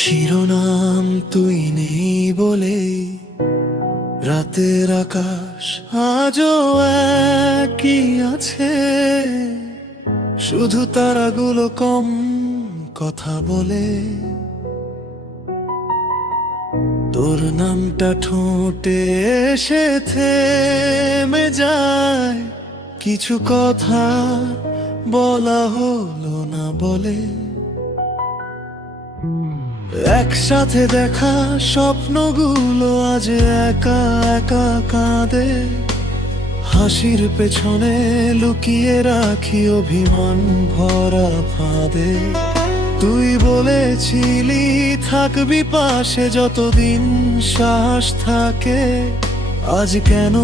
শিরোনাম তুই নেই বলে রাতের আকাশ আজও একই আছে, শুধু তারাগুলো কম কথা বলে। তোর নামটা ঠোঁটে এসে থেমে যায়, কিছু কথা বলা হলো না বলে। একসাথে দেখা স্বপ্নগুলো আজ একা একা কাঁদে, হাসির পেছনে লুকিয়ে রাখি অভিমান ভরা ফাঁদে। তুই বলেছিলি থাকবি পাশে যতদিন শ্বাস থাকে, আজ কেন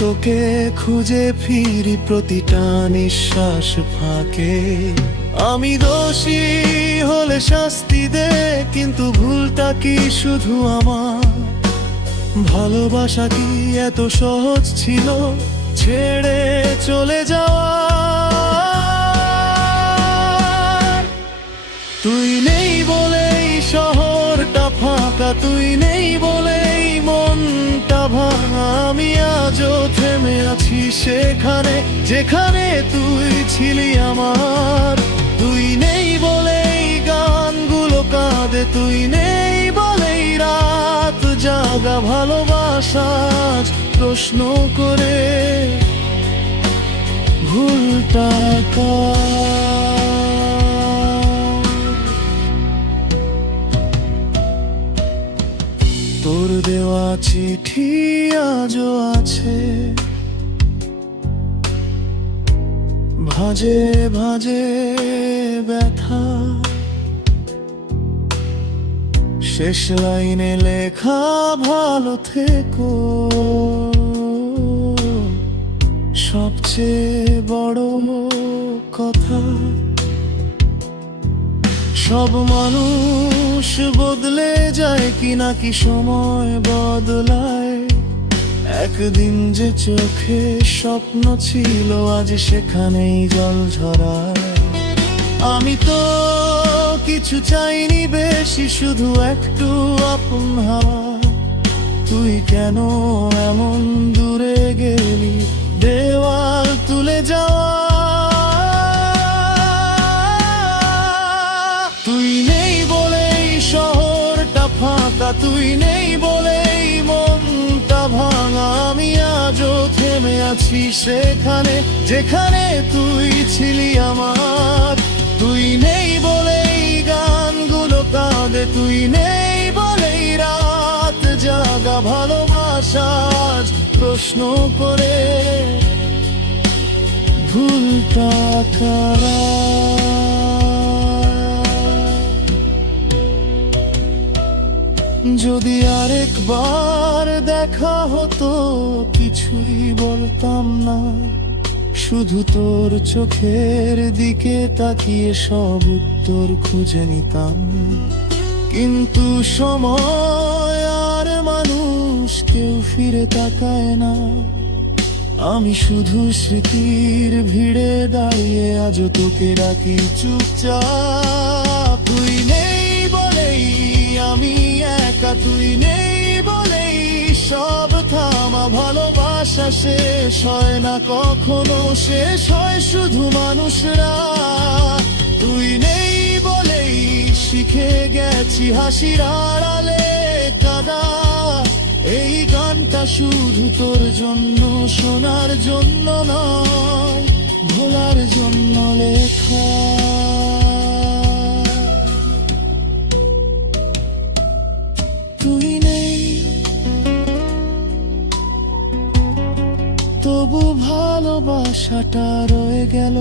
তোকে খুঁজে ফিরি প্রতিটা নিঃশ্বাস ফাঁকে। আমি দোষী হলে শাস্তি দে, কিন্তু ভুলটা কি শুধু আমার? ভালোবাসা কি এত সহজ ছিল ছেড়ে চলে যাওয়া? তুই নেই বলেই শহরটা ফাঁকা, তুই নেই বলেই মনটা ভাঙা। আমি আজও থেমে আছি সেখানে যেখানে তুই ছিলি আমার। তুই নেই বলেই গানগুলো কাঁদে, তুই নেই বলেই রাত জাগা ভালোবাসা প্রশ্ন করে ভুলটা তোর দেওয়া চিঠি আজও আছে, ভাজে ভাজে ব্যথা। শেষ লাইনে লেখা ভালো থেকো, সবচেয়ে বড় কথা। সব মানুষ বদলে যায় কি নাকি সময় বদলায়? একদিন যে চোখে স্বপ্ন ছিল আজ সেখানেই জল ঝরায়। আমি তো কিছু চাইনি বেশি, শুধু একটু আপন হাওয়া। তুই কেন এমন দূরে গেলি দেওয়াল তুলে যাওয়া? তুই নেই বলেই শহরটা ফাঁকা, তুই নেই বলেই মনটা ভাঙা। আমি আজও থেমে আছি সেখানে যেখানে তুই ছিলি আমার। তুই নেই বলেই গানগুলো কাঁদে, তুই নেই বলেই রাত জাগা ভালোবাসা প্রশ্ন করে ভুলটা কারা? যদি আরেকবার দেখা হতো কিছুই বলতাম না, শুধু তোর চোখের দিকে তাকিয়ে সব উত্তর খুঁজে নিতাম। কিন্তু সময় আর মানুষ কেউ ফিরে তাকায় না। আমি শুধু স্মৃতির ভিড়ে দাঁড়িয়ে আজও তোকে রাখি চুপচাপ। তুই নেই বলেই আমি একা, তুই নেই বলেই সব থামা। ভালোবাসা শেষ হয় না কখনো, শেষ হয় শুধু মানুষরা। তুই নেই বলেই শিখে গেছি হাসির আড়ালে কাদা। এই গানটা শুধু তোর জন্য, শোনার জন্য নয়, ভোলার জন্য লেখা। তুই নেই তবু ভালোবাসাটা রয়ে গেল।